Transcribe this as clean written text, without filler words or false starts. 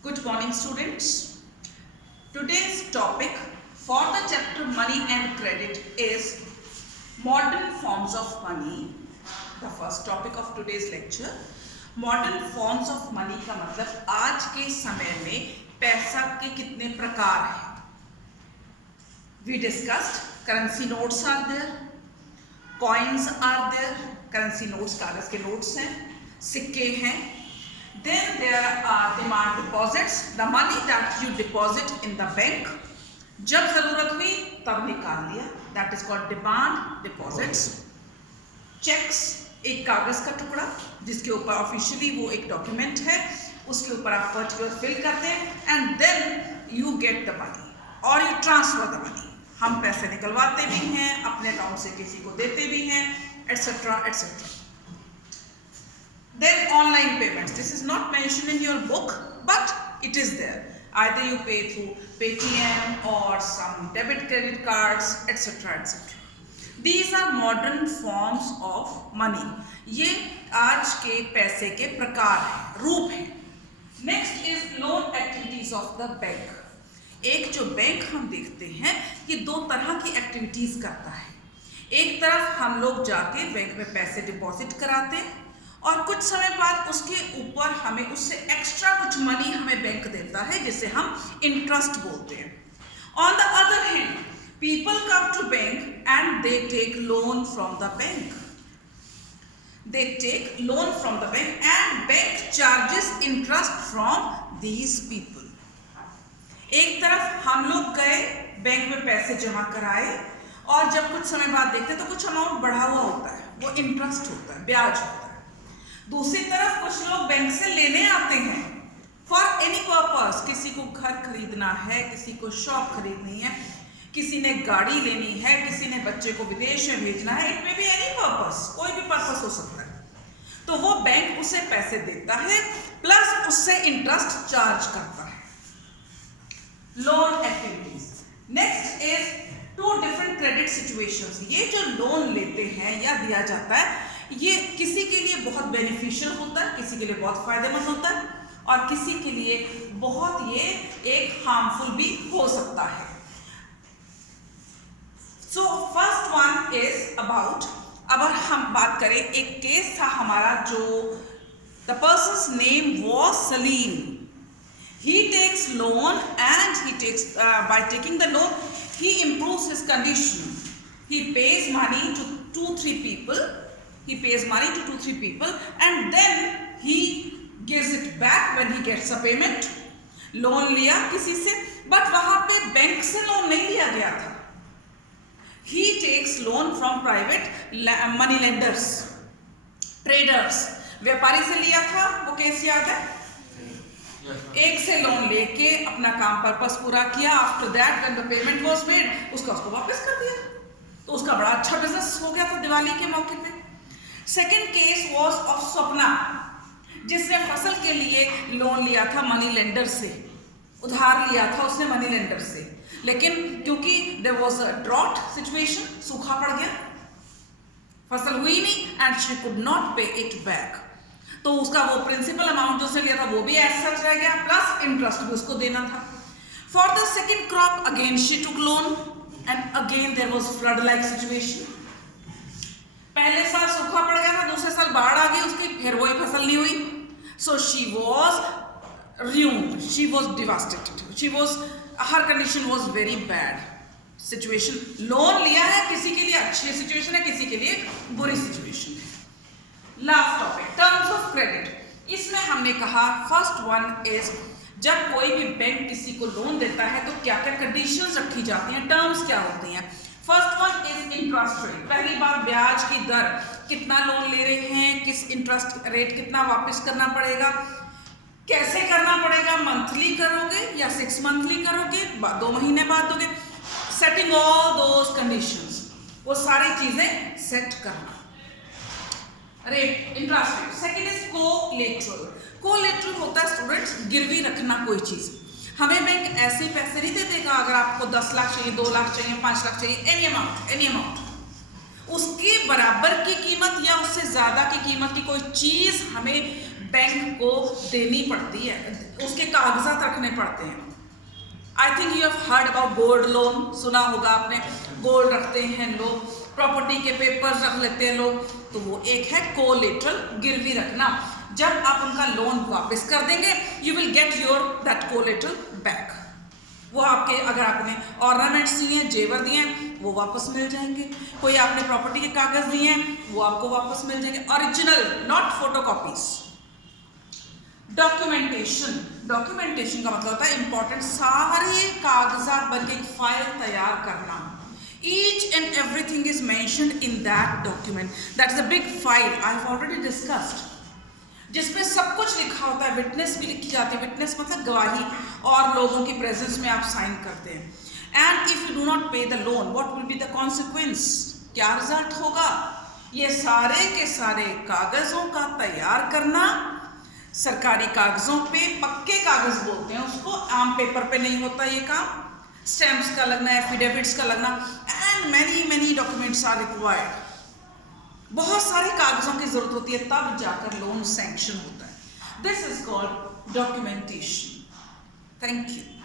Good morning, students. Today's topic for the chapter Money and Credit is modern forms of money. The first topic of today's lecture. Modern forms of money का मतलब आज के समय में पैसा के कितने प्रकार हैं. We discussed currency notes are there, coins are there. Currency notes कागज के notes हैं, सिक्के हैं. Then there are demand deposits, the money that you deposit in the bank. जब जरूरत हुई तब निकाल लिया, that is called demand deposits. Checks, एक कागज का टुकड़ा जिसके ऊपर ऑफिशियली वो एक डॉक्यूमेंट है, उसके ऊपर आप पर्टिकुलर फिल करते हैं and then you get the money or you transfer the money. हम पैसे निकलवाते भी हैं, अपने अकाउंट से किसी को देते भी हैं, etc. etc. Then online payments. This is not mentioned in your book, but it is there. Either you pay through Paytm or some debit credit cards, etc. etc. These are modern forms of money. ये आज के पैसे के प्रकार हैं, रूप हैं. Next is loan activities of the bank. एक जो बैंक हम देखते हैं, ये दो तरह की एक्टिविटीज करता है. एक तरफ हम लोग जाके बैंक में पैसे डिपॉजिट कराते हैं और कुछ समय बाद उसके ऊपर हमें उससे एक्स्ट्रा कुछ मनी हमें बैंक देता है जिसे हम इंटरेस्ट बोलते हैं. On the other hand people come to bank and they take loan from the bank. They take loan from the bank and bank charges interest from these people. एक तरफ हम लोग गए बैंक में पैसे जमा कराए और जब कुछ समय बाद देखते तो कुछ अमाउंट बढ़ा हुआ होता है, वो इंटरेस्ट होता है, ब्याज होता है. दूसरी तरफ कुछ लोग बैंक से लेने आते हैं फॉर एनी पर्पस. किसी को घर खरीदना है, किसी को शॉप खरीदनी है, किसी ने गाड़ी लेनी है, किसी ने बच्चे को विदेश में भेजना है. It may be any purpose, कोई भी पर्पस हो सकता है. तो वो बैंक उसे पैसे देता है प्लस उससे इंटरेस्ट चार्ज करता है. Loan activities. Next is to different credit situations. ये जो लोन लेते हैं या दिया जाता है, ये किसी के लिए बहुत बेनिफिशियल होता है, किसी के लिए बहुत फायदेमंद होता है और किसी के लिए बहुत ये एक हार्मफुल भी हो सकता है. So first one is about, अब हम बात करें, एक केस था हमारा जो the persons name was Salim. He takes loan and he takes by taking the loan he improves his condition. He pays money to 2-3 people. He pays money to 2-3 people and then he gives it back when he gets a payment. Loan लिया किसी से, but वहां पे bank से loan नहीं लिया गया था. He takes loan from private money lenders, traders. व्यापारी से लिया था, वो केस याद है. एक से लोन लेके अपना काम पर्पस पूरा किया. After that when the payment was made, उसको वापस कर दिया. तो उसका बड़ा अच्छा बिजनेस हो गया था दिवाली के मौके पे. Second case was of Swapna, जिसने फसल के लिए लोन लिया था मनी लेंडर से, उधार लिया था उसने मनी लेंडर से, लेकिन क्योंकि there was a drought situation, सूखा पड़ गया, फसल हुई नहीं and she could not pay it back. तो उसका वो प्रिंसिपल अमाउंट जो उसने लिया था वो भी एज सच रह गया, प्लस इंटरेस्ट भी उसको देना था. For the second crop again she took loan and again there was flood like situation. पहले साल सूखा पड़ गया था, दूसरे साल बाढ़ आ गई उसकी, फिर वही फसल नहीं हुई. So she was ruined, she was devastated, she was, her condition was very bad situation. Loan लिया है, किसी के लिए अच्छी सिचुएशन है, किसी के लिए बुरी सिचुएशन है. Last topic terms of credit. इसमें हमने कहा फर्स्ट वन इज जब कोई भी बैंक किसी को लोन देता है तो क्या क्या कंडीशंस रखी जाती हैं, टर्म्स क्या होती हैं. First one is interest rate. पहली बात ब्याज की दर, कितना लोन ले रहे हैं, किस इंटरेस्ट रेट, कितना वापस करना पड़ेगा, कैसे करना पड़ेगा, मंथली करोगे या 6 मंथली करोगे, 2 महीने बाद दोगे. सेटिंग ऑल दोज कंडीशंस, वो सारी चीजें सेट करना. Rate, interest rate. Second is collateral. Collateral होता है स्टूडेंट्स गिरवी रखना कोई चीज. हमें बैंक ऐसे पैसे नहीं दे देगा. अगर आपको 10 लाख चाहिए, 2 लाख चाहिए, 5 लाख चाहिए, एनी अमाउंट, उसके बराबर की कीमत या उससे ज्यादा की कीमत की कोई चीज हमें बैंक को देनी पड़ती है, उसके कागजात रखने पड़ते हैं। I think you have heard about gold loan, सुना होगा आपने, गोल्ड रखते हैं लोग, प्रॉपर्टी के पेपर्स रख लेते हैं लोग, तो वो एक है कोलेटरल, गिरवी रखना। जब आप उनका लोन वापस कर देंगे, you will get your that collateral back. वो आपके, अगर आपने ऑर्नामेंट्स दिए हैं, जेवर दिए हैं, वो वापस मिल जाएंगे। कोई आपने प्रॉपर्टी के कागज दिए हैं, वो आपको वापस मिल जाएंगे, original, not photocopies. Documentation, documentation का मतलब होता है इंपॉर्टेंट सारे कागजात बन के एक फाइल तैयार करना। Each and everything is mentioned in that document, that is a big file I have already discussed, जिसमें सब कुछ लिखा होता है। विटनेस भी लिखी जाती है, विटनेस मतलब गवाही, और लोगों की प्रेजेंस में आप साइन करते हैं। And if you do not pay the loan, what will be the consequence, क्या रिजल्ट होगा। ये सारे के सारे कागजों का तैयार करना, सरकारी कागजों पे, पक्के कागज बोलते हैं उसको, आम पेपर पे नहीं होता ये काम। स्टैम्प्स का लगना, एफिडेविट्स का लगना, and many documents are required. बहुत सारे कागजों की जरूरत होती है, तब जाकर लोन सैंक्शन होता है। This is called documentation. Thank you.